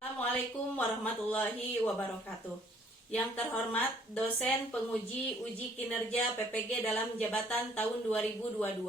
Assalamualaikum warahmatullahi wabarakatuh. Yang terhormat dosen penguji uji kinerja PPG dalam jabatan tahun 2022.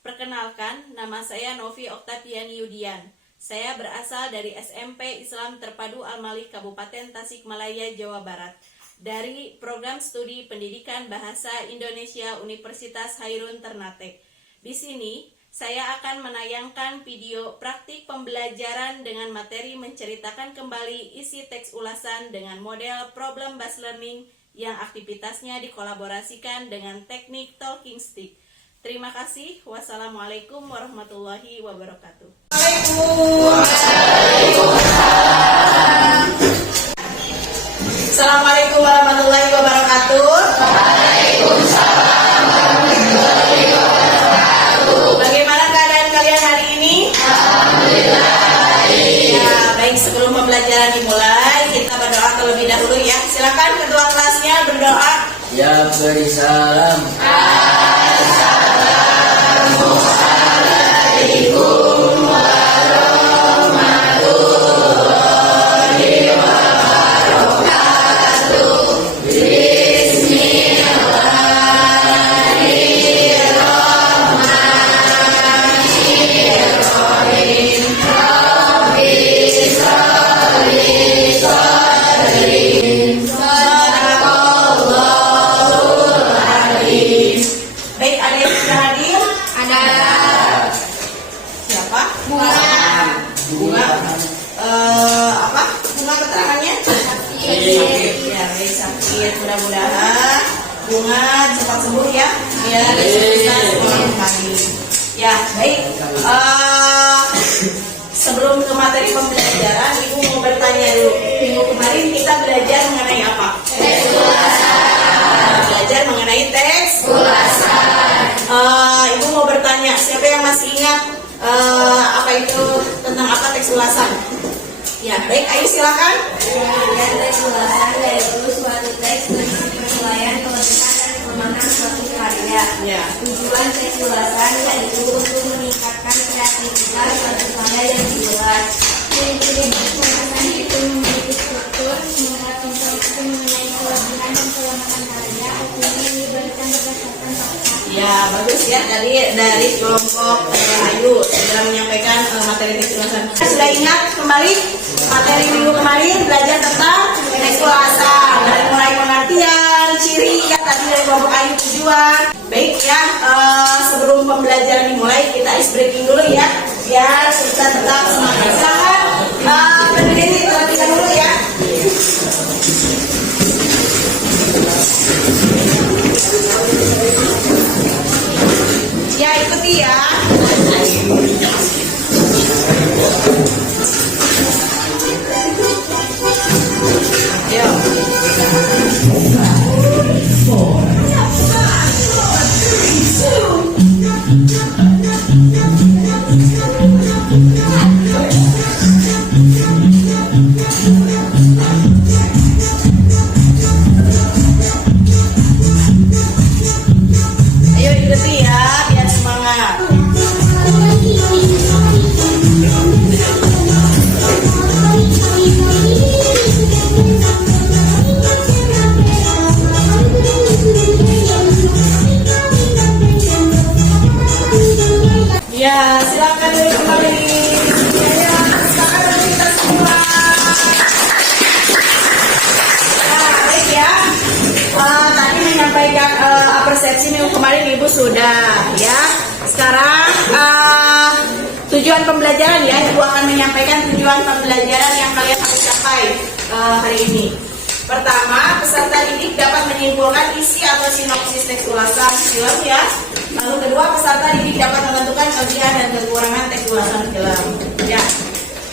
Perkenalkan, nama saya Novi Oktaviani Yudian. Saya berasal dari SMP Islam Terpadu Al-Malik Kabupaten Tasikmalaya, Jawa Barat, dari Program Studi Pendidikan Bahasa Indonesia Universitas Hairun Ternate. Di sini saya akan menayangkan video praktik pembelajaran dengan materi menceritakan kembali isi teks ulasan dengan model problem based learning yang aktivitasnya dikolaborasikan dengan teknik talking stick. Terima kasih. Wassalamualaikum warahmatullahi wabarakatuh. Assalamualaikum warahmatullahi wabarakatuh. Bagaimana keadaan kalian hari ini? Ya, baik, sebelum pembelajaran dimulai, kita berdoa terlebih dahulu ya. Silakan ketua kelasnya berdoa. Ya, beri salam. Baik, ada yang sudah hadir? Ada. Siapa? Bunga. Apa? Bunga keterangannya? Sakit. Ya, baik, sakit. Mudah-mudahan Bunga cepat sembuh ya. Ya, bisa sekolah kembali. Ya, baik. Sebelum ke materi pembelajaran, Ibu mau bertanya dulu. Minggu kemarin kita belajar mengenai apa? Teks ulasan. Belajar mengenai teks ulasan. Ibu mau bertanya, siapa yang masih ingat apa itu, tentang apa teks ulasan? Ya, baik, ayo silakan. Teks ulasan yaitu suatu teks berisi penilaian kelebihan dan kelemahan suatu karya. Ya. Tujuan teks ulasan yaitu untuk meningkatkan kreativitas suatu karya yang dibuat. Ciri-ciri teks ulasan itu memiliki struktur, menguat informasi mengenai kelebihan dan kelemahan karya, opini yang diberikan berdasarkan fakta. Ya, bagus ya. Dari kelompok Ayu sudah menyampaikan materi teks ulasan. Sudah ingat kembali materi minggu kemarin belajar tentang teks ulasan, dari mulai pengertian, ciri ya tadi dari kelompok Ayu tujuan. Baik ya, sebelum pembelajaran dimulai kita ice breaking dulu ya, biar kita tetap semangat. Silakan berdiri terlebih dahulu ya. Ya, ikuti ya. Ayo ikuti ya, biar semangat. Ya, silakan duduk kembali. Ya, silakan duduk kita semua. Nah, baik ya. Tadi menyampaikan persepsi minggu kemarin Ibu sudah ya. Sekarang tujuan pembelajaran ya, Ibu akan menyampaikan tujuan pembelajaran yang kalian harus capai hari ini. Pertama, peserta didik dapat menyimpulkan isi atau sinopsis teks ulasan film ya. Lalu kedua, peserta didik dapat menentukan kelebihan dan kekurangan teks ulasan film. Ya,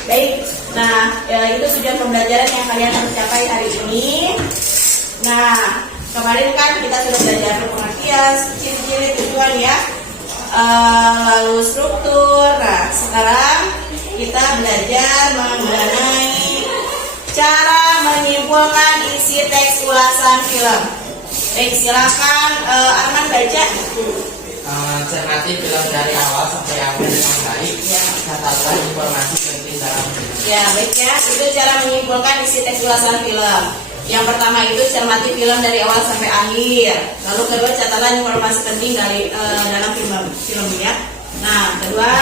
baik. Nah, itu tujuan pembelajaran yang kalian harus capai hari ini. Nah, kemarin kan kita sudah belajar pengertian, ciri-ciri tujuan ya. Lalu struktur. Nah, sekarang kita belajar mengenai cara menyimpulkan isi teks ulasan film. Baik, silakan Arman baca. Cermati film dari awal sampai akhir dengan baik. Catatlah informasi penting dalam film. Ya, baik ya. Itu cara menyimpulkan isi teks ulasan film. Yang pertama itu cermati film dari awal sampai akhir. Lalu kedua, catatlah informasi penting dari dalam film ya. Nah, kedua,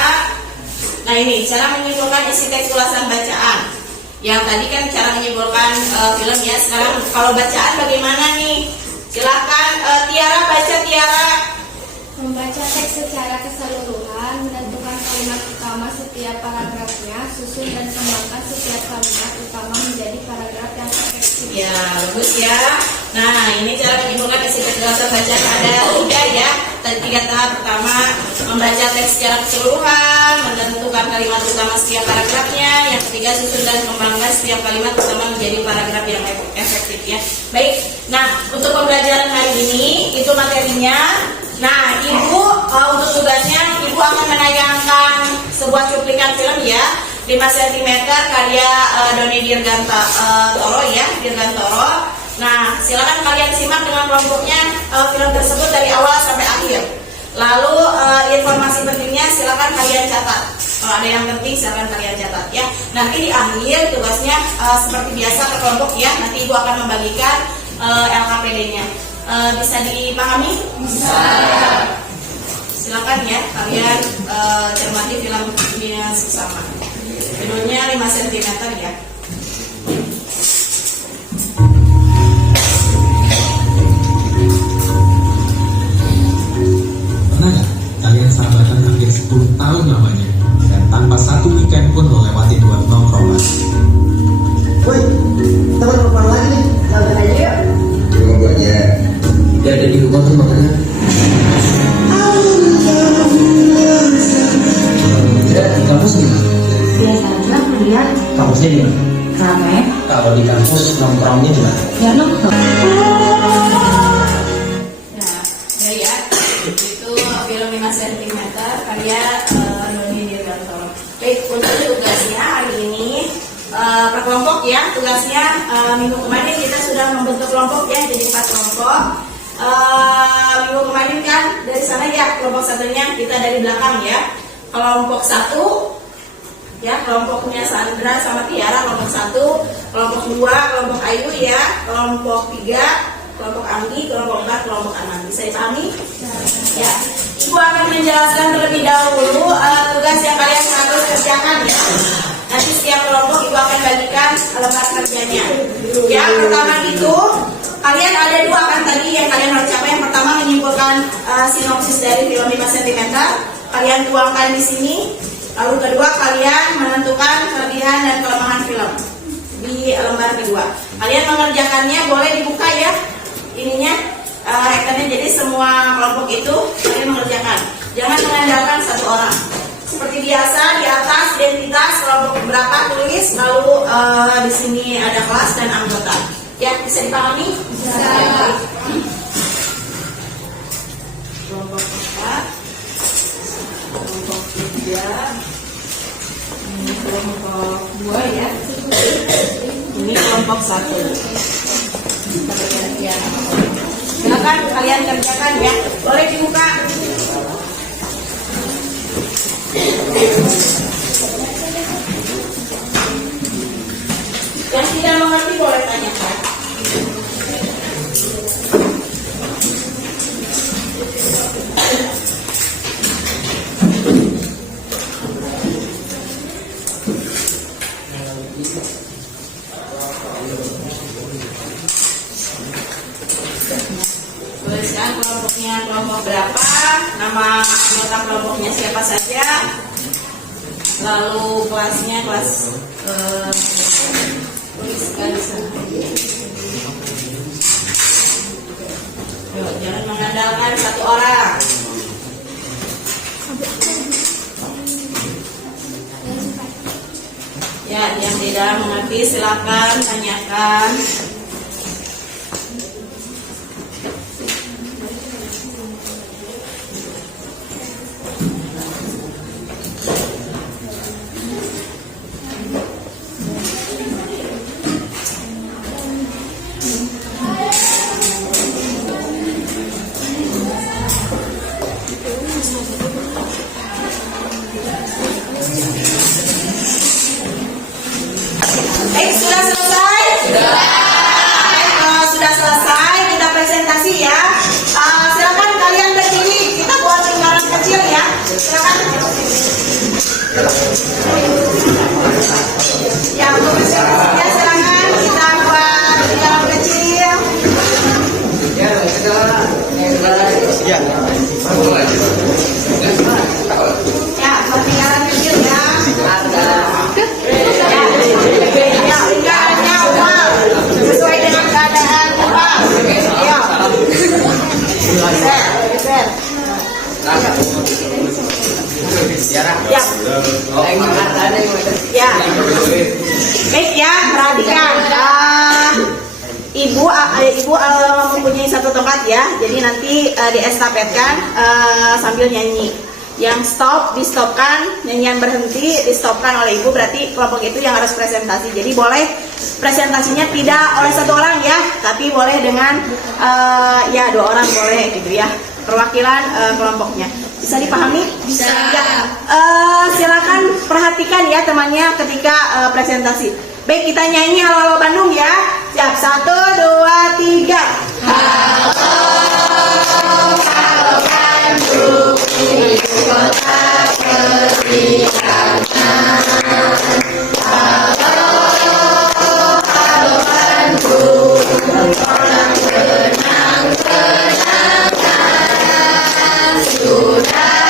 nah ini cara menyimpulkan isi teks ulasan bacaan. Yang tadi kan cara menyimpulkan film ya. Sekarang kalau bacaan bagaimana nih? Silakan Tiara baca, Tiara. Membaca teks secara keseluruhan, menentukan kalimat utama setiap paragrafnya, susun dan kembangkan setiap kalimat utama menjadi paragraf yang efektif. Ya, bagus ya. Nah, ini cara menyimpulkan isi teks ulasan bacaan ada 3 ya. Tadi 3 tahap. Pertama, membaca teks secara keseluruhan, menentukan kalimat utama setiap paragrafnya. Yang ketiga, susun dan kembangkan setiap kalimat utama menjadi paragraf yang efektif ya. Baik. Nah, untuk pembelajaran hari ini itu materinya. Nah, Ibu untuk tugasnya Ibu akan menayangkan sebuah cuplikan film ya, 5 cm karya Doni Dirgantoro ya, Dirgantoro. Nah, silakan kalian simak dengan kelompoknya film tersebut dari awal sampai akhir. Lalu informasi pentingnya silakan kalian catat. Kalau ada yang penting silakan kalian catat ya. Nanti di akhir tugasnya seperti biasa ke kelompok ya. Nanti Ibu akan membagikan LKPD-nya. Bisa dipahami? Bisa. Silakan ya kalian cermati film ini sesama. Videonya 5 cm ya. Pernah nggak kalian sahabatan hampir 10 tahun lamanya dan tanpa satu weekend pun lo lewatin buat nongkrongan? Woi, kita berapa lagi nih? Langsung aja yuk. Coba aja. Dia ada di rumah tuh makanya. Tidak di kampus nih. Biasanya kuliah Kampusnya di mana? rame, Kalau di kampus nongkrongnya gimana? ya nongkrong. Nah, ya, itu film 5 cm karya Doni Dirgantoro. Baik, untuk tugasnya hari ini per kelompok ya. Tugasnya minggu kemarin kita sudah membentuk kelompok ya, jadi 4 kelompok. Minggu kemarin kan dari sana ya, kelompok satunya kita dari belakang ya. Kelompok 1 ya, kelompoknya Sandra sama Tiara, kelompok 1, kelompok 2, kelompok Ayu ya, kelompok 3, kelompok Anggi, kelompok 4, kelompok Anan. Bisa dipahami? Ya. Ibu akan menjelaskan terlebih dahulu tugas yang kalian harus kerjakan ya. Nanti setiap kelompok Ibu akan bagikan lembar kerjanya. Yang pertama itu kalian ada 2 kan tadi yang kalian harus capai. Yang pertama menyimpulkan sinopsis dari film 5 cm. Kalian tuangkan di sini. Lalu kedua, kalian menentukan kelebihan dan kelemahan film di lembar kedua. Kalian mengerjakannya boleh dibuka ya ininya hektarnya. Jadi semua kelompok itu kalian mengerjakan. Jangan mengandalkan satu orang. Seperti biasa di atas identitas kelompok berapa tulis, lalu di sini ada kelas dan anggota. Ya, bisa dipahami? Bisa. Kelompok 4, kelompok 3, ini kelompok 2 ya. Ini kelompok 1. Kita bergantian. Silakan kalian kerjakan ya. Boleh dibuka. Yang tidak mengerti boleh tanyakan. anggota kelompoknya siapa saja, lalu kelasnya kelas tuliskan di sana. Yuk, jangan mengandalkan satu orang. Ya, yang tidak mengerti silakan tanyakan. Sudah selesai? Sudah. Sudah selesai, kita presentasi ya. Silakan kalian berdiri, kita buat lingkaran kecil ya. Silakan. Ya, untuk presentasinya silakan kita buat lingkaran kecil. Ya, buat lingkaran kecil ya. Ya, lingkarannya oval sesuai dengan keadaan oval. Ya. Geser. Ya. Ya. Baik ya, perhatikan. Ibu mempunyai satu tongkat ya. Jadi nanti diestafetkan sambil nyanyi. Yang stop, di stopkan, nyanyian berhenti, di stopkan oleh ibu, berarti kelompok itu yang harus presentasi. Jadi boleh presentasinya tidak oleh satu orang ya, tapi boleh dengan ya 2 orang boleh gitu ya. Perwakilan kelompoknya. Bisa dipahami? Bisa. Ya, silakan perhatikan ya temannya ketika presentasi. Baik, kita nyanyi Halo Halo Bandung ya. Siap, 1, 2, 3. Halo, halo Bandung. Kota perihangan. Halo, halo Bandung. Orang kenang-kenangan. Sudah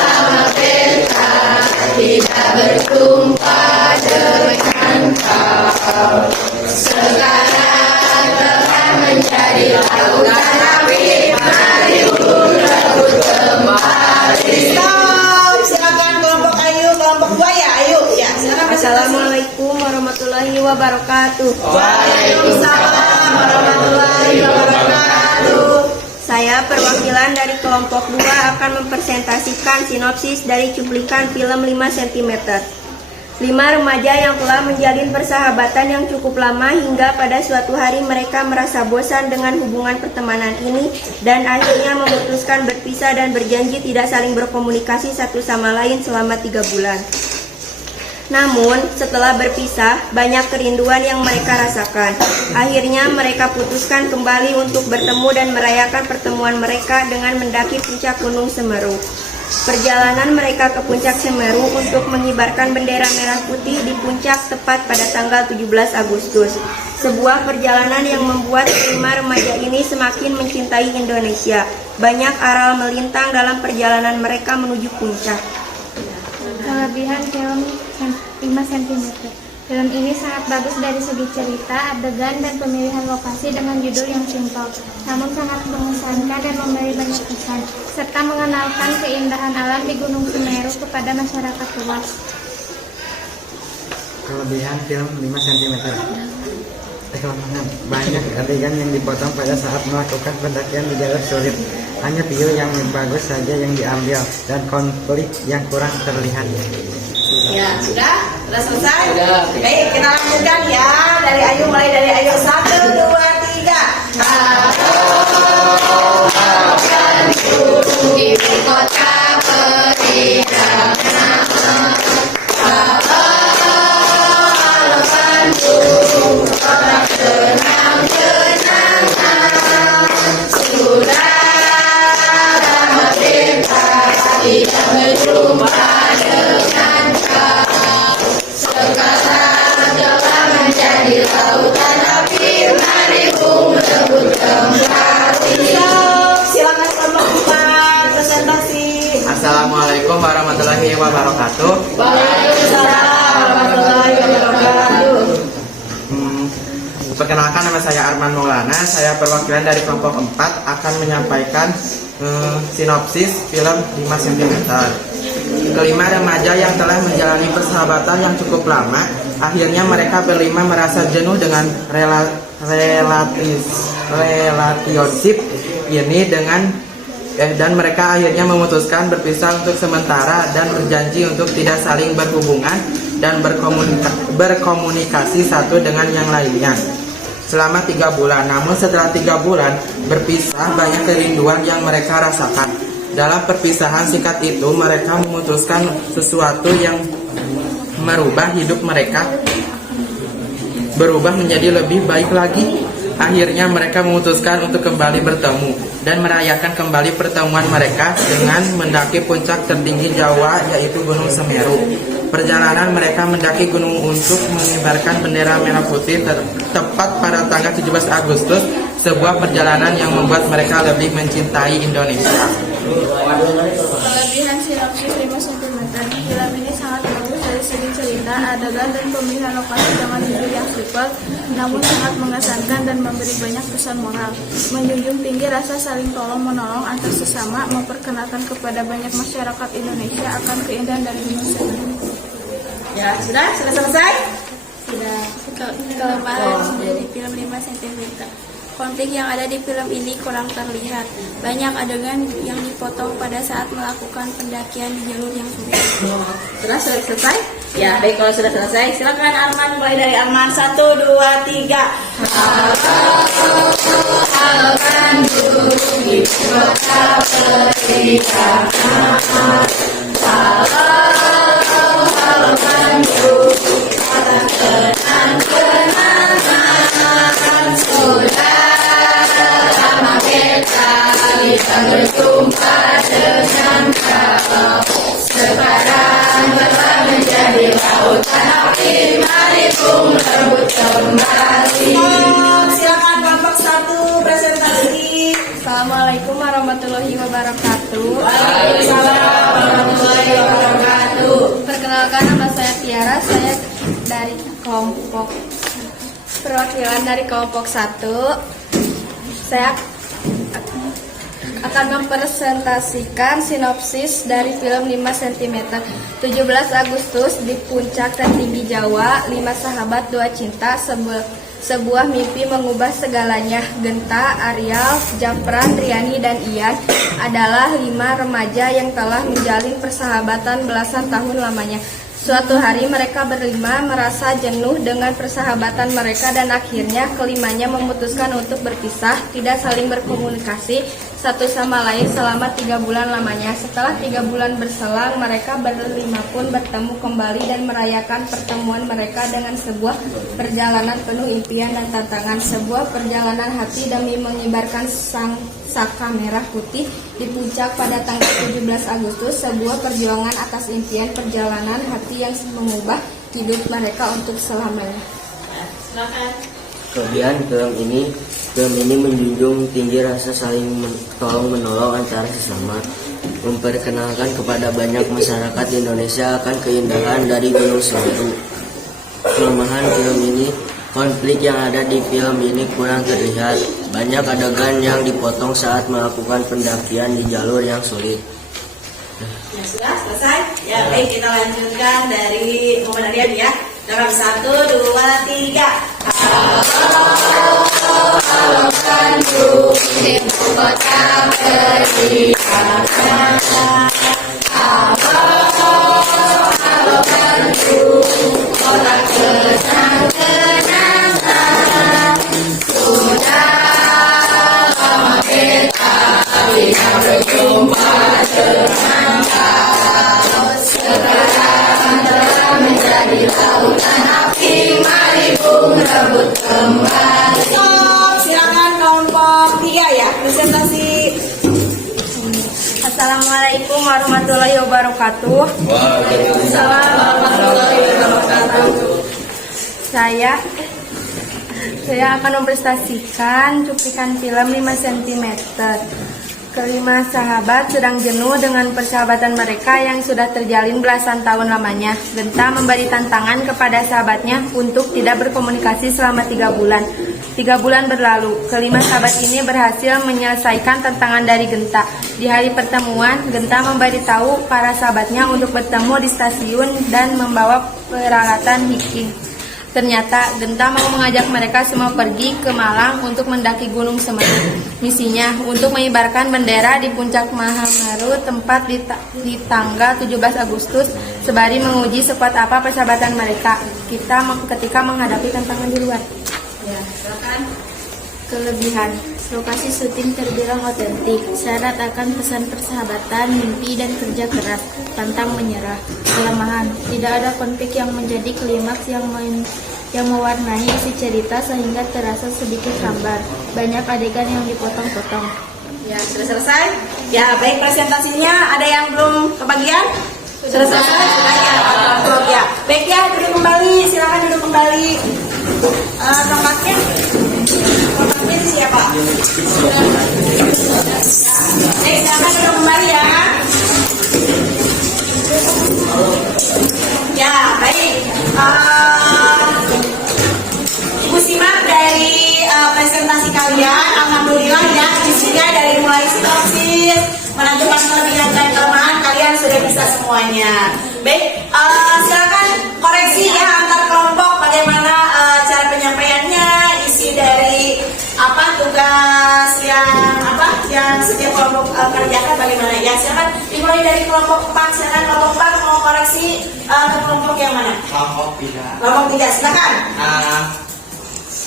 lama beta tidak berjumpa dengan kau. Sekarang telah menjadi lautan api. Mari ulun rebut kembali. Stop, silakan kelompok Ayu, kelompok 2 ya, Ayu. Ya, silakan. Assalamualaikum warahmatullahi wabarakatuh. Waalaikumsalam warahmatullahi wabarakatuh. Saya perwakilan dari kelompok 2 akan mempresentasikan sinopsis dari cuplikan film 5 cm. 5 remaja yang telah menjalin persahabatan yang cukup lama hingga pada suatu hari mereka merasa bosan dengan hubungan pertemanan ini dan akhirnya memutuskan berpisah dan berjanji tidak saling berkomunikasi satu sama lain selama 3 bulan. Namun, setelah berpisah, banyak kerinduan yang mereka rasakan. Akhirnya mereka putuskan kembali untuk bertemu dan merayakan pertemuan mereka dengan mendaki puncak Gunung Semeru. Perjalanan mereka ke puncak Semeru untuk mengibarkan bendera merah putih di puncak tepat pada tanggal 17 Agustus. Sebuah perjalanan yang membuat 5 remaja ini semakin mencintai Indonesia. Banyak aral melintang dalam perjalanan mereka menuju puncak. Kelebihan film 5 cm. Film ini sangat bagus dari segi cerita, adegan, dan pemilihan lokasi dengan judul yang simpel, namun sangat mengesankan dan memberi banyak pesan, serta mengenalkan keindahan alam di Gunung Semeru kepada masyarakat luas. Kelebihan film 5 cm. Banyak adegan yang dipotong pada saat melakukan pendakian di jalur sulit. Hanya view yang bagus saja yang diambil dan konflik yang kurang terlihat. Ya, sudah selesai? Baik, kita lanjutkan ya. Dari Ayu, mulai dari Ayu. 1, 2, 3. Halo, Bandung, ibu kota perihangan. Halo, halo Bandung, orang kenang-kenangan. Sudah lama beta tidak berjumpa dengan kau. Sekarang telah menjadi lautan api. Mari rebut kembali. Assalamualaikum warahmatullahi wabarakatuh. Waalaikumsalam warahmatullahi wabarakatuh. Perkenalkan, nama saya Arman Maulana. Saya perwakilan dari kelompok 4 akan menyampaikan sinopsis film 5 cm. Kelima remaja yang telah menjalani persahabatan yang cukup lama, akhirnya mereka berlima merasa jenuh dengan relationship ini dan mereka akhirnya memutuskan berpisah untuk sementara dan berjanji untuk tidak saling berhubungan dan berkomunikasi satu dengan yang lainnya selama 3 bulan. Namun setelah 3 bulan berpisah, banyak kerinduan yang mereka rasakan. Dalam perpisahan singkat itu, mereka memutuskan sesuatu yang merubah hidup mereka berubah menjadi lebih baik lagi. Akhirnya mereka memutuskan untuk kembali bertemu dan merayakan kembali pertemuan mereka dengan mendaki puncak tertinggi Jawa, yaitu Gunung Semeru. Perjalanan mereka mendaki gunung untuk mengibarkan bendera merah putih tepat pada tanggal 17 Agustus, sebuah perjalanan yang membuat mereka lebih mencintai Indonesia. Kelebihan sinopsis 5 cm. Film ini sangat bagus dari segi cerita, adegan dan pemilihan lokasi dengan judul yang simpel namun sangat mengesankan dan memberi banyak pesan moral. Menjunjung tinggi rasa saling tolong menolong antar sesama, memperkenalkan kepada banyak masyarakat Indonesia akan keindahan dari Gunung Semeru. Ya, sudah selesai? Sudah. Kelemahan dari film 5 cm. Konflik yang ada di film ini kurang terlihat. Banyak adegan yang dipotong pada saat melakukan pendakian di jalur yang sulit. Sudah selesai? Ya, baik, kalau sudah selesai, silakan Arman, mulai dari Arman. 1, 2, 3. Halo Bandung, di kota pernikahan. Halo Bandung, kota kenang-kenangan. Sudah lama kita berjumpa dengan kau. Sekarang telah menjadi lautan api, mari pun rebut kembali. Silakan kelompok 1 presentasi. Assalamualaikum warahmatullahi wabarakatuh. Waalaikumsalam warahmatullahi wabarakatuh. Perkenalkan, nama saya Tiara. Saya dari kelompok perwakilan dari kelompok 1. Saya akan mempresentasikan sinopsis dari film 5 cm. 17 Agustus di puncak tertinggi Jawa, 5 sahabat 2 cinta, sebuah mimpi mengubah segalanya. Genta, Arial, Japran, Riani, dan Ian adalah 5 remaja yang telah menjalin persahabatan belasan tahun lamanya. Suatu hari mereka berlima merasa jenuh dengan persahabatan mereka dan akhirnya kelimanya memutuskan untuk berpisah, tidak saling berkomunikasi satu sama lain selama 3 bulan lamanya. Setelah 3 bulan berselang, mereka berlima pun bertemu kembali dan merayakan pertemuan mereka dengan sebuah perjalanan penuh impian dan tantangan. Sebuah perjalanan hati demi mengibarkan sang saka merah putih di puncak pada tanggal 17 Agustus, sebuah perjuangan atas impian perjalanan hati yang mengubah hidup mereka untuk selamanya. Kelebihan film ini menjunjung tinggi rasa saling tolong menolong antara sesama, memperkenalkan kepada banyak masyarakat Indonesia akan keindahan dari Gunung Semeru. Kelemahan film ini, konflik yang ada di film ini kurang terlihat. Banyak adegan yang dipotong saat melakukan pendakian di jalur yang sulit. Ya, sudah selesai? Ya, baik, kita lanjutkan dari Muhammad Aryan ya. Dalam 1, 2, 3. Halo Bandung, ibu kota pernikahan. Halo Bandung, kota kenang-kenangan. Sudah lama kita tidak berjumpa dengan kau. Sekarang telah menjadi lautan api, mari pun rebut kembali. Silakan kelompok 3 ya, presentasi. Assalamualaikum warahmatullahi wabarakatuh. Waalaikumsalam warahmatullahi wabarakatuh. Saya akan mempresentasikan cuplikan film 5 cm. Kelima sahabat sedang jenuh dengan persahabatan mereka yang sudah terjalin belasan tahun lamanya. Genta memberi tantangan kepada sahabatnya untuk tidak berkomunikasi selama 3 bulan. 3 bulan berlalu, kelima sahabat ini berhasil menyelesaikan tantangan dari Genta. Di hari pertemuan, Genta memberitahu para sahabatnya untuk bertemu di stasiun dan membawa peralatan hiking. Ternyata Genta mau mengajak mereka semua pergi ke Malang untuk mendaki Gunung Semeru. Misinya untuk mengibarkan bendera di puncak Mahameru tempat di tanggal 17 Agustus sembari menguji sekuat apa persahabatan mereka ketika menghadapi tantangan di luar. Ya, silakan. Kelebihan, lokasi syuting terbilang otentik, syarat akan pesan persahabatan, mimpi dan kerja keras, pantang menyerah. Kelemahan, tidak ada konflik yang menjadi klimaks yang mewarnai isi cerita sehingga terasa sedikit hambar. Banyak adegan yang dipotong-potong. Ya, sudah selesai? Ya, baik, presentasinya ada yang belum kebagian? Sudah selesai? Ya. Baik ya, duduk kembali, silakan duduk kembali. Tempatnya siapa? Baik, silakan duduk kembali ya. Ya, baik. Ibu simak dari presentasi kalian, alhamdulillah ya, isinya dari mulai sinopsis, menentukan kelebihan dan kelemahan kalian sudah bisa semuanya. Baik, silakan koreksi ya antar kelompok bagaimana cara penyampaiannya, isi dari tugas yang setiap kelompok kerjakan bagaimana ya. Silakan dimulai dari kelompok 4, silakan kelompok 4 mau koreksi ke kelompok yang mana? Kelompok 3. Kelompok 3, silakan.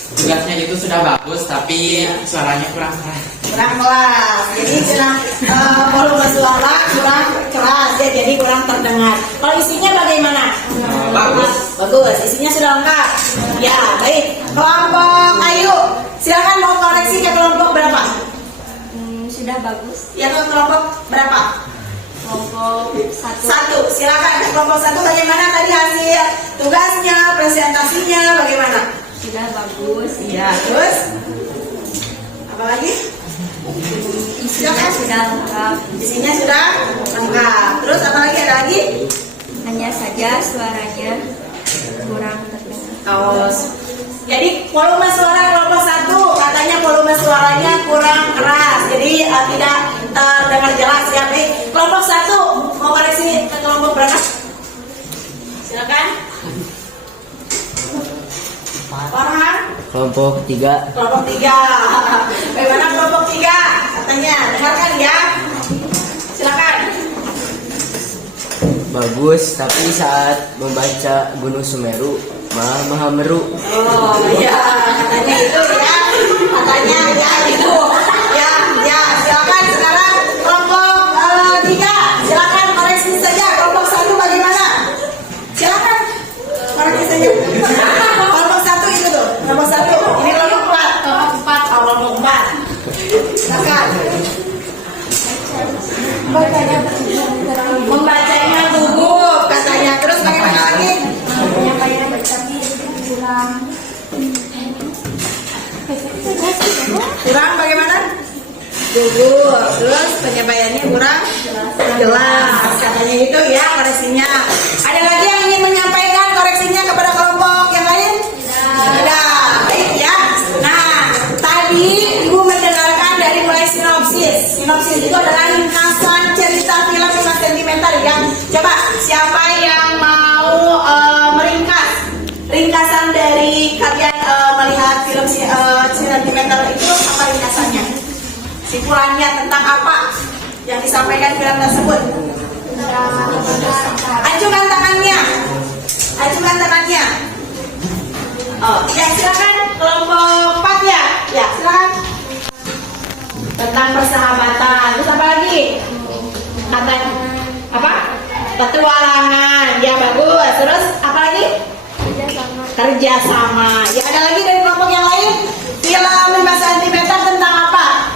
Tugasnya itu sudah bagus, tapi suaranya kurang keras. Kurang keras, jadi volume suara kurang keras ya, jadi kurang terdengar. Kalau isinya bagaimana? Bagus. Bagus, isinya sudah lengkap. Ya, baik. Kelompok Ayu, silakan mau koreksi ke kelompok berapa? Sudah bagus. Ya, ke kelompok berapa? Kelompok 1. 1, silakan ke kelompok 1 bagaimana tadi hasil tugasnya, presentasinya bagaimana? Sudah bagus. Ya, terus apa lagi? Isinya sudah lengkap. Isinya sudah lengkap. Terus apa lagi, ada lagi? Hanya saja suaranya kurang terdengar. Jadi volume suara kelompok 1 katanya volume suaranya kurang keras, jadi tidak terdengar jelas ya. Baik, kelompok 1 mau koreksi ke kelompok berapa? Silakan. Farhan? Kelompok 3. Kelompok 3. Bagaimana kelompok 3? Katanya, dengarkan ya. Silakan. Bagus, tapi saat membaca Gunung Semeru malah Mahameru. Oh iya, katanya itu ya. Katanya ya itu. Ya, silakan sekarang kelompok 3. Silakan koreksi saja kelompok 1 bagaimana? Silakan koreksi saja. Kelompok 1 itu tuh, kelompok 1. Ini kelompok 4. Kelompok 4. Silakan. Membacanya gugup katanya. Terus bagaimana lagi? Penyampaian tadi Kurang bagaimana? Gugup. Terus penyampaiannya kurang jelas. Katanya itu ya koreksinya. Ada lagi yang ingin menyampaikan koreksinya kepada kelompok yang lain? Tidak. Baik ya. Nah, tadi Ibu mendengarkan dari mulai sinopsis. Sinopsis itu adalah ringkasan cerita film 5 cm ya. Coba siapa yang mau ringkasan dari kalian melihat film cm itu, apa ringkasannya? Simpulannya tentang apa yang disampaikan film tersebut? Acungkan tangannya. Acungkan tangannya. Oh, ya silakan kelompok 4 ya. Ya, silakan. Tentang persahabatan. Terus apa lagi? Apa? Petualangan. Ya, bagus. Terus apa lagi? Kerjasama. Ya, ada lagi dari kelompok yang lain? Film 5 cm tentang apa?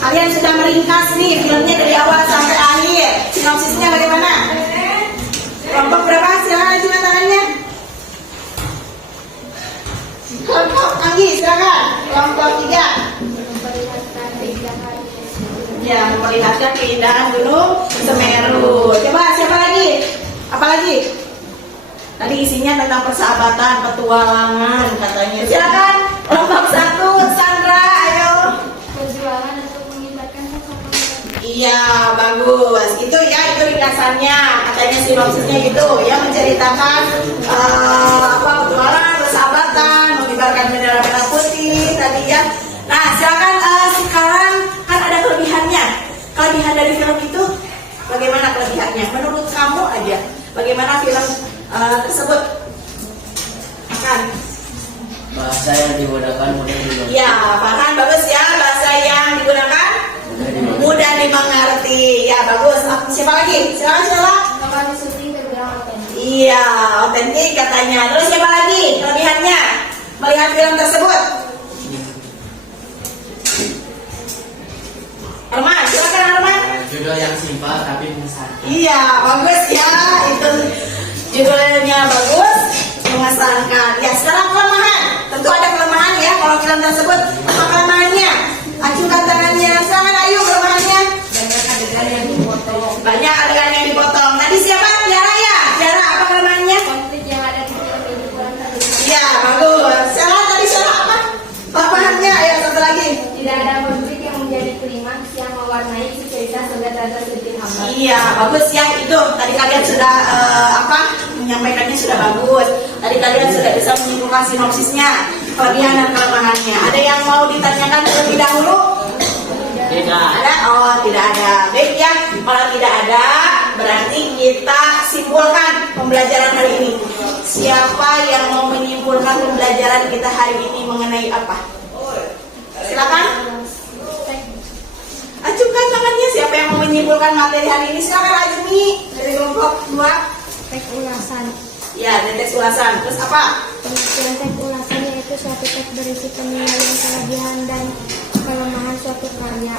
Kalian sudah meringkas nih filmnya dari awal sampai akhir. Sinopsisnya bagaimana? Kelompok berapa? Silakan acungkan tangannya. Kelompok Anggi, silakan. Kelompok 3. Ya, memperlihatkan ada keindahan Gunung Semeru. Coba siapa lagi? Apa lagi? Tadi isinya tentang persahabatan, petualangan katanya. Silakan kelompok 1, Sandra, ayo. Perjuangan untuk mengibarkan persatuan. Iya, bagus. Itu ya, itu ringkasannya. Katanya sinopsisnya gitu, ya menceritakan petualangan, persahabatan, mengibarkan bendera merah putih tadi ya. Nah, silakan sekarang kan ada kelebihannya. Kelebihan dari film itu bagaimana kelebihannya? Menurut kamu aja, bagaimana film tersebut? Akan Bahasa yang digunakan mudah dimengerti. ya, bahkan bagus ya, bahasa yang digunakan mudah dimengerti. Ya, bagus. Siapa lagi? Silakan. Lokasi syuting terbilang otentik. Iya, otentik katanya. Terus siapa lagi kelebihannya melihat film tersebut? Arman, silakan Arman. Judul yang simpel tapi mengesankan. Iya, bagus ya. Itu judulnya bagus, mengesankan. Ya, sekarang kelemahan. Tentu ada kelemahan ya kalau film tersebut. Apa kelemahannya? Acukan tangannya. Silakan Ayu kelemahannya. Banyak adegan yang dipotong. Tadi siapa? Tiara ya. Tiara apa kelemahannya? Konflik yang ada di film ini kurang terlihat. Iya, bagus. Salah tadi salah apa? Kelemahannya. Ayo satu lagi. Tidak ada konflik yang menjadi klimaks yang mewarnai si cerita sudah terasa sedikit hambar. Iya, bagus ya itu. Tadi kalian sudah menyampaikannya sudah bagus. Tadi kalian sudah bisa menyimpulkan sinopsisnya, kelebihan dan kelemahannya. Ada yang mau ditanyakan terlebih dahulu? Tidak. Ada? Oh, tidak ada. Baik ya. Kalau tidak ada, berarti kita simpulkan pembelajaran hari ini. Siapa yang mau menyimpulkan pembelajaran kita hari ini mengenai apa? Silakan. Ajukan tangannya. Siapa yang mau menyimpulkan materi hari ini? Silakan Ajmi dari kelompok 2. Teks ulasan. Ya, teks ulasan. Terus apa? Pengertian teks ulasan yaitu suatu teks berisi penilaian kelebihan dan kelemahan suatu karya.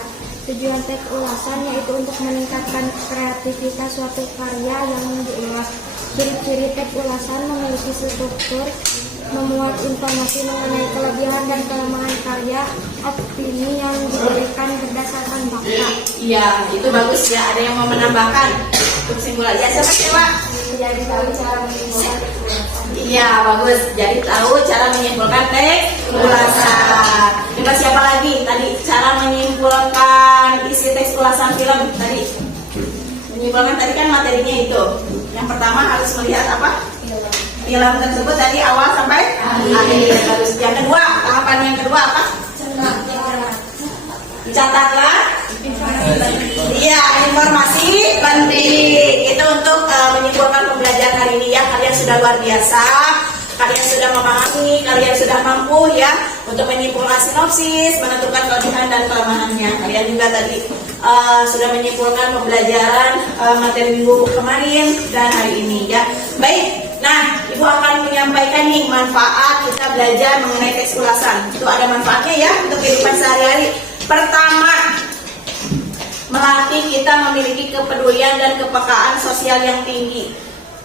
Tujuan teks ulasan yaitu untuk meningkatkan kreativitas suatu karya yang diulas. Ciri-ciri teks ulasan memiliki struktur, memuat informasi mengenai kelebihan dan kelemahan karya, opini yang diberikan berdasarkan fakta. Iya, itu bagus ya. Ada yang mau menambahkan untuk simpulan? Ya, siapa? Jadi tahu cara menyimpulkan teks ulasan. Iya, bagus. Jadi tahu cara menyimpulkan teks ulasan. Coba siapa lagi? Tadi cara menyimpulkan isi teks ulasan film tadi. Menyimpulkan tadi kan materinya itu. Yang pertama harus melihat apa? Film tersebut tadi awal sampai akhir. Bagus. Yang kedua, tahapan yang kedua apa? Catatlah. Iya, informasi penting. Itu untuk menyimpulkan pembelajaran hari ini ya. Kalian sudah luar biasa. Kalian sudah memahami, kalian sudah mampu ya untuk menyimpulkan sinopsis, menentukan kelebihan dan kelemahannya. Kalian juga tadi sudah menyimpulkan pembelajaran materi minggu kemarin dan hari ini ya. Baik. Nah, Ibu akan menyampaikan nih manfaat kita belajar mengenai teks ulasan. Itu ada manfaatnya ya untuk kehidupan sehari-hari. Pertama, melatih kita memiliki kepedulian dan kepekaan sosial yang tinggi.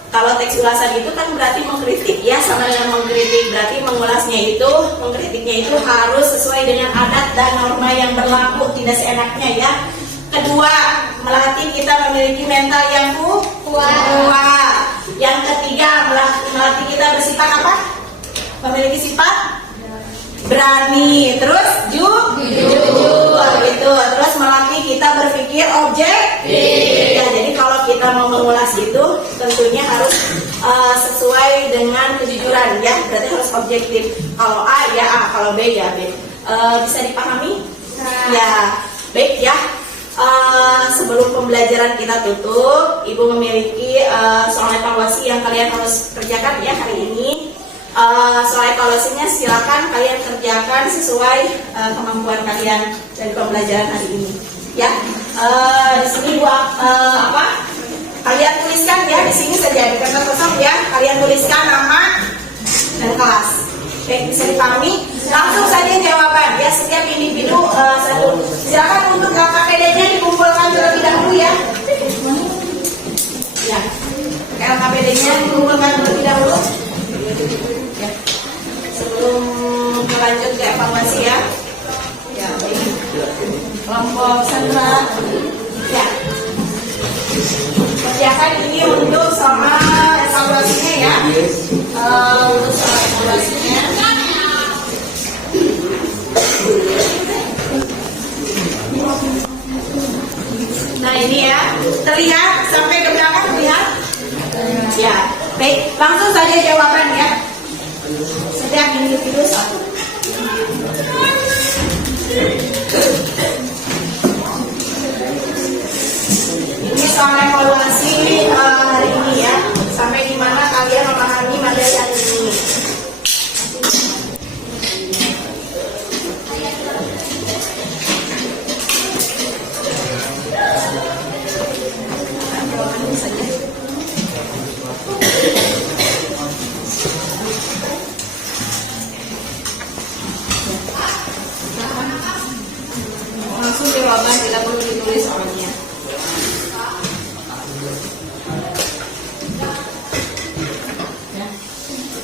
Kalau teks ulasan itu kan berarti mengkritik ya, sama dengan mengkritik. Berarti mengulasnya itu, mengkritiknya itu harus sesuai dengan adat dan norma yang berlaku, tidak seenaknya ya. Kedua, melatih kita memiliki mental yang kuat. Yang ketiga, melatih kita bersifat apa? Memiliki sifat berani. Terus jujur gitu. Terus melatih kita berpikir objektif. Ya, jadi kalau kita mau mengulas itu tentunya harus sesuai dengan kejujuran ya. Berarti harus objektif. Kalau A ya A, kalau B ya B. Bisa dipahami? Ya, baik ya. Sebelum pembelajaran kita tutup, Ibu memiliki soal evaluasi yang kalian harus kerjakan ya hari ini. Soal evaluasinya silakan kalian kerjakan sesuai kemampuan kalian dari pembelajaran hari ini. Ya, di sini kalian tuliskan ya di sini saja di kertas kosong ya. Kalian tuliskan nama dan kelas. Baik, bisa dipahami? Langsung saja jawaban ya, setiap individu satu. Silakan untuk LKPD-nya dikumpulkan terlebih dahulu ya. Ya, LKPD-nya dikumpulkan terlebih dahulu. Ya. Sebelum berlanjut ke evaluasi ya. Ya, baik. Kelompok Sandra. Kerjakan ini untuk sama evaluasinya ya. Untuk sama evaluasinya. Nah ini ya, terlihat sampai ke belakang terlihat? Ya, baik, langsung saja jawaban ya. Setiap individu satu. Ini soal evaluasi hari ini ya, sampai di mana kalian memahami materi hari ini. Langsung jawaban, tidak perlu ditulis soalnya.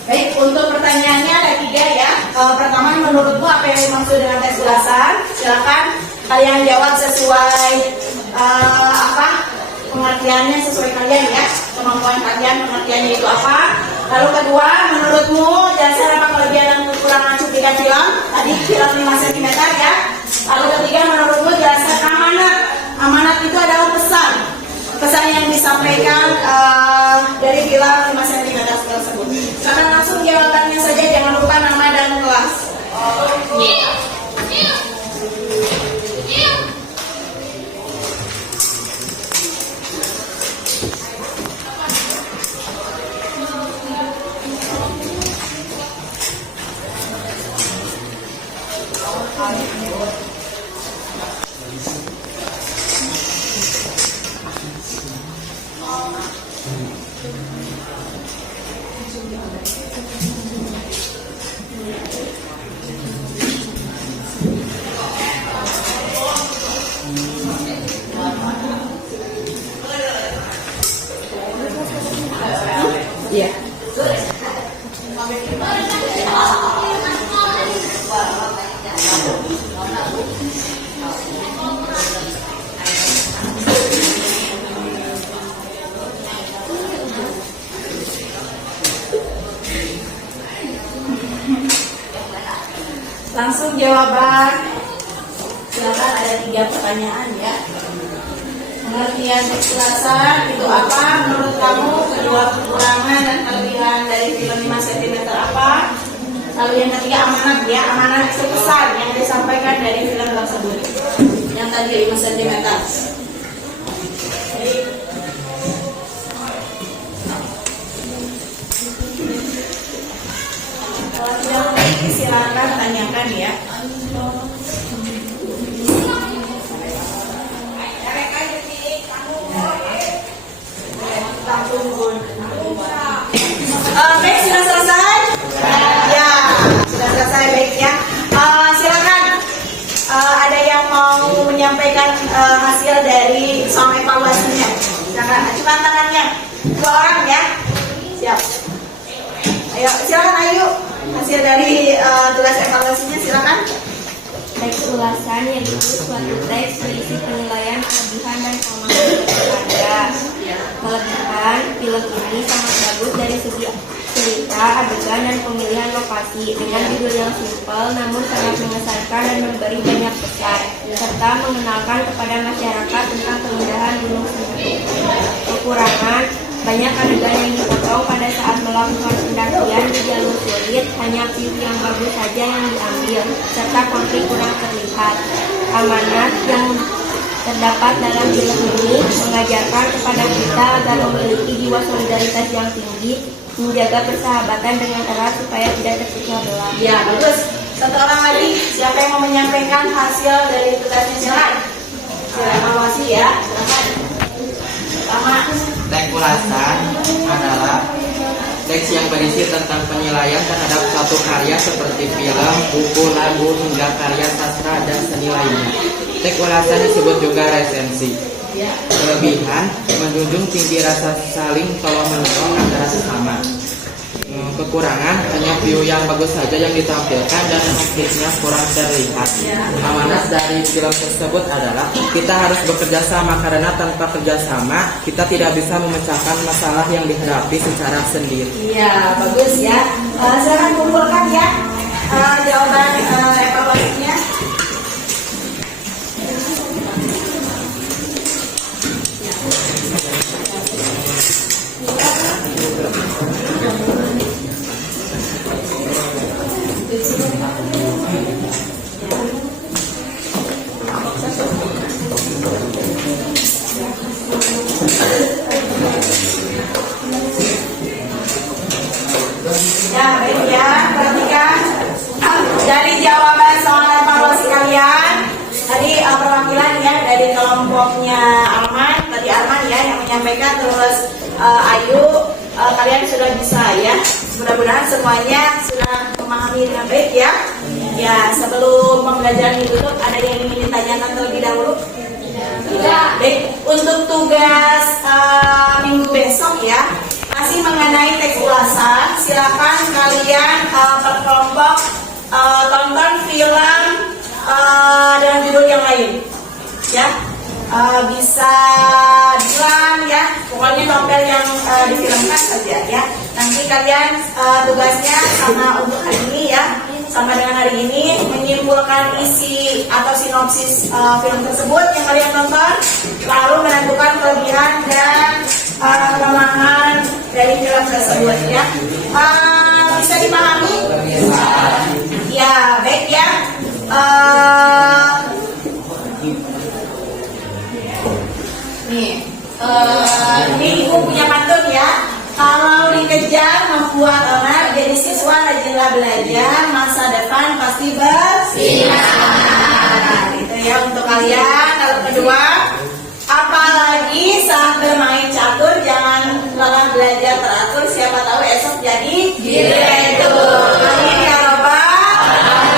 Baik, untuk pertanyaannya ada 3 ya. Pertama, menurutmu apa yang dimaksud dengan tes ulasan? Silakan kalian jawab sesuai pengertiannya, sesuai kalian ya, kemampuan kalian, pengertiannya itu apa. Lalu kedua, menurutmu jelaskan apa kelebihan dan kekurangan cuplikan film? Tadi film 5 cm ya. Lalu ketiga, menurutmu jelaskan amanat. Amanat itu adalah pesan. Pesan yang disampaikan dari film 5 cm tersebut. Silakan langsung jawabannya saja, jangan lupa nama dan kelas. Iya. Langsung jawaban. Silakan, ada 3 pertanyaan ya. Pengertian tes ulasan itu apa menurut kamu? Kedua, kekurangan dan kelebihan dari film 5 cm apa? Lalu yang ketiga, amanat ya. Amanat itu pesan yang disampaikan dari film tersebut. Yang tadi 5 cm. Kalau tidak mengerti silakan tanyakan ya. Baik, sudah selesai? Ya, sudah selesai, baik ya. Silakan, ada yang mau menyampaikan hasil dari soal evaluasinya. Silakan, ajukan tangannya. 2 orang ya. Siap. Ayo, silakan Ayu. Hasil dari tugas evaluasinya silakan. Teks ulasan yaitu suatu teks berisi penilaian kelebihan dan kelemahan pada kelebihan film ini sangat bagus dari segi cerita, adegan, dan pemilihan lokasi dengan judul yang simpel namun sangat mengesankan dan memberi banyak pesan serta mengenalkan kepada masyarakat tentang keindahan Gunung Semeru. Kekurangan, banyak adegan yang dipotong pada saat melakukan pendakian di jalur sulit, hanya view yang bagus saja yang diambil, serta konflik kurang terlihat. Amanat yang terdapat dalam film ini mengajarkan kepada kita agar memiliki jiwa solidaritas yang tinggi, menjaga persahabatan dengan erat supaya tidak terpecah belah. Ya, bagus. 1 orang lagi, siapa yang mau menyampaikan hasil dari tugasnya silakan. Hasil evaluasi ya, silakan. Pertama, Teks ulasan adalah teks yang berisi tentang penilaian terhadap suatu karya seperti film, buku, lagu, hingga karya sastra dan seni lainnya. Teks ulasan disebut juga resensi. Kelebihan, menjunjung tinggi rasa saling tolong-menolong antara sesama. kekurangan hanya view yang bagus saja yang ditampilkan dan aktifnya kurang terlihat. Amanat dari film tersebut adalah kita harus bekerja sama karena tanpa kerjasama kita tidak bisa memecahkan masalah yang dihadapi secara sendiri. Iya, bagus ya. Silakan kumpulkan ya jawaban evaluasinya. Ya, baik ya, perhatikan dari jawaban soal evaluasi kalian. Tadi perwakilan ya dari kelompoknya Arman, tadi Arman ya yang menyampaikan, terus Ayu, kalian sudah bisa ya. Mudah-mudahan semuanya sudah memahami dengan baik ya. Ya, sebelum pembelajaran ditutup, ada yang ingin ditanyakan terlebih dahulu? Tidak. Baik, untuk tugas minggu besok ya, masih mengenai teks ulasan, silakan kalian per kelompok tonton film dengan judul yang lain, ya. Bisa bilang ya, pokoknya novel yang difilmkan saja ya. Nanti kalian tugasnya sama untuk hari ini ya, sama dengan hari ini menyimpulkan isi atau sinopsis film tersebut yang kalian tonton, lalu menentukan kelebihan dan kelemahan dari film tersebut ya. Bisa dipahami? Ya, baik ya. Nih, ini ibu punya pantun ya. Kalau dikejar membuat orang jadi siswa rajinlah belajar, masa depan pasti bersinar. Gitu ya untuk kalian. Lalu kedua, apalagi saat bermain catur jangan lelah belajar teratur, siapa tahu esok jadi direktur. Amin ya robbal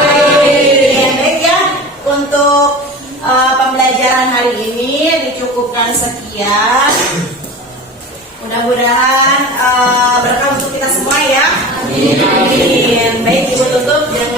alamin. Baik ya, untuk pembelajaran hari ini dicukupkan sekian. Mudah-mudahan berkah untuk kita semua ya. Amin. Baik, ibu tutup dengan